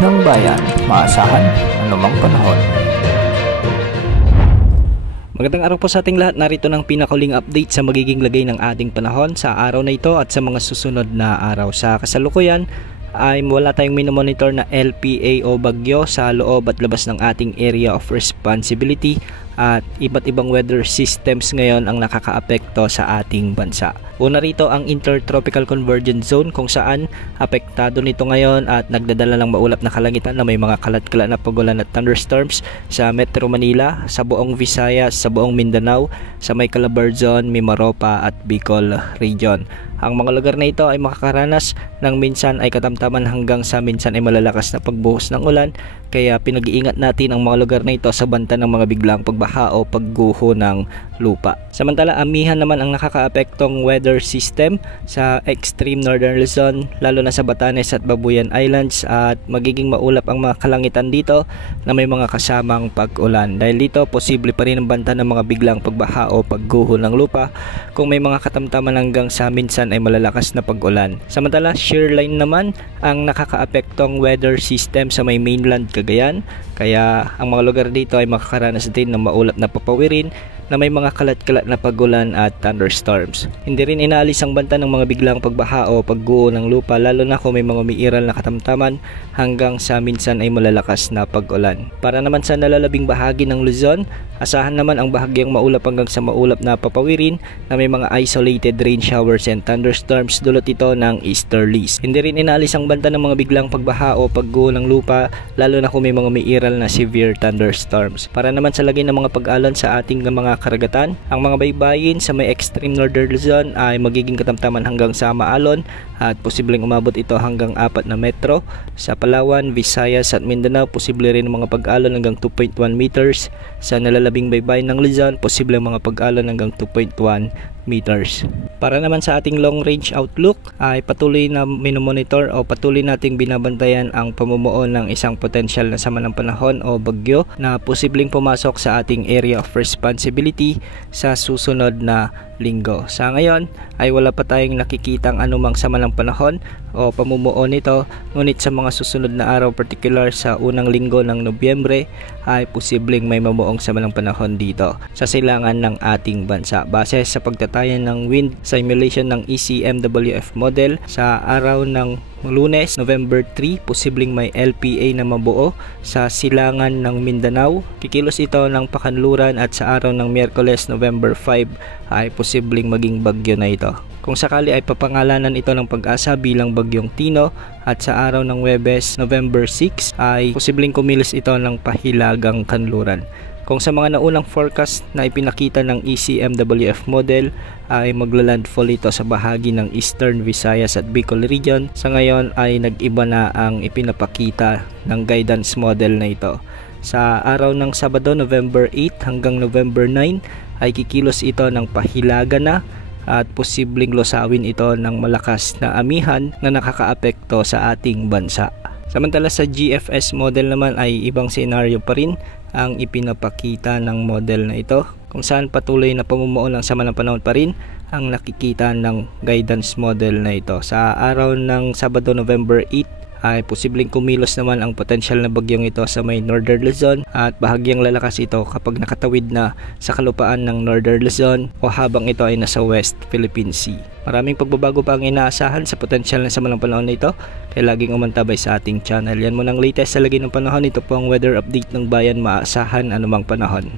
ng bayan, maasahan anumang panahon. Magandang araw po sa ating lahat. Narito ng pinakahuling update sa magiging lagay ng ating panahon sa araw na ito at sa mga susunod na araw. Sa kasalukuyan ay wala tayong minomonitor na LPA o bagyo sa loob at labas ng ating area of responsibility at iba't ibang weather systems ngayon ang nakakaapekto sa ating bansa. Una rito ang Intertropical Convergence Zone kung saan apektado nito ngayon at nagdadala ng maulap na kalangitan na may mga kalat-kalat na pagulan at thunderstorms sa Metro Manila, sa buong Visayas, sa buong Mindanao, sa may Calabarzon, Mimaropa at Bicol region. Ang mga lugar na ito ay makakaranas ng minsan ay katamtaman hanggang sa minsan ay malalakas na pagbuhos ng ulan, kaya pinag-iingat natin ang mga lugar na ito sa banta ng mga biglang pagbaha o pagguho ng lupa. Samantala, amihan naman ang nakakaapektong weather system sa extreme northern Luzon, lalo na sa Batanes at Babuyan Islands, at magiging maulap ang mga kalangitan dito na may mga kasamang pag-ulan. Dahil dito, posible pa rin ang banta ng mga biglang pagbaha o pagguho ng lupa kung may mga katamtaman hanggang sa minsan ay malalakas na pag-ulan. Samantala, shear line naman ang nakakaapektong weather system sa may mainland Cagayan, kaya ang mga lugar dito ay makakaranas din ng maulap na papawirin na may mga kalat-kalat na pagulan at thunderstorms. Hindi rin inaalis ang banta ng mga biglang pagbaha o pagguho ng lupa, lalo na kung may mga umiiral na katamtaman hanggang sa minsan ay malalakas na pag-ulan. Para naman sa nalalabing bahagi ng Luzon, asahan naman ang bahagyang maulap hanggang sa maulap na papawirin na may mga isolated rain showers and thunderstorms, dulot ito ng easterlies. Hindi rin inaalis ang banta ng mga biglang pagbaha o pagguho ng lupa, lalo na kung may mga umiiral na severe thunderstorms. Para naman sa lagay ng mga pag-alon sa ating mga karagatan, ang mga baybayin sa may extreme northern Luzon ay magiging katamtaman hanggang sa maalon at posibleng umabot ito hanggang 4 na metro. Sa Palawan, Visayas at Mindanao, posible rin mga pag-alon hanggang 2.1 meters. Sa nalalabing baybayin ng Luzon, posible mga pag-alon hanggang 2.1 meters. Para naman sa ating long range outlook ay patuloy na minomonitor o patuloy nating binabantayan ang pamumuo ng isang potensyal na sama ng panahon o bagyo na posibleng pumasok sa ating area of responsibility sa susunod na linggo. Sa ngayon ay wala pa tayong nakikitang anumang sama ng panahon o pamumuo nito, ngunit sa mga susunod na araw, particular sa unang linggo ng Nobyembre, ay posibleng may mamuong sama ng panahon dito sa silangan ng ating bansa. Base sa pagtatayan ng wind simulation ng ECMWF model, sa araw ng Lunes, November 3, posibleng may LPA na mabuo sa silangan ng Mindanao. Kikilos ito ng pakanluran at sa araw ng Miyerkules, November 5, ay posibleng maging bagyo na ito. Kung sakali ay papangalanan ito ng Pag-asa bilang Bagyong Tino, at sa araw ng Huwebes, November 6, ay posibleng kumilos ito ng pahilagang kanluran. Kung sa mga naunang forecast na ipinakita ng ECMWF model ay maglalandfall ito sa bahagi ng Eastern Visayas at Bicol region, sa ngayon ay nag-iba na ang ipinapakita ng guidance model na ito. Sa araw ng Sabado, November 8 hanggang November 9 ay kikilos ito ng pahilaga na at posibleng losawin ito ng malakas na amihan na nakakaapekto sa ating bansa. Samantala sa GFS model naman ay ibang senaryo pa rin ang ipinapakita ng model na ito, kung saan patuloy na pamumuo ng sama ng panahon pa rin ang nakikita ng guidance model na ito. Sa araw ng Sabado, November 8 ay posibleng kumilos naman ang potensyal na bagyong ito sa may Northern Luzon at bahagyang lalakas ito kapag nakatawid na sa kalupaan ng Northern Luzon o habang ito ay nasa West Philippine Sea. Maraming pagbabago pa ang inaasahan sa potensyal na sama ng panahon na ito, kaya laging umantabay sa ating channel. Yan mo ng latest sa lagay ng panahon. Ito po ang weather update ng bayan, maasahan anumang panahon.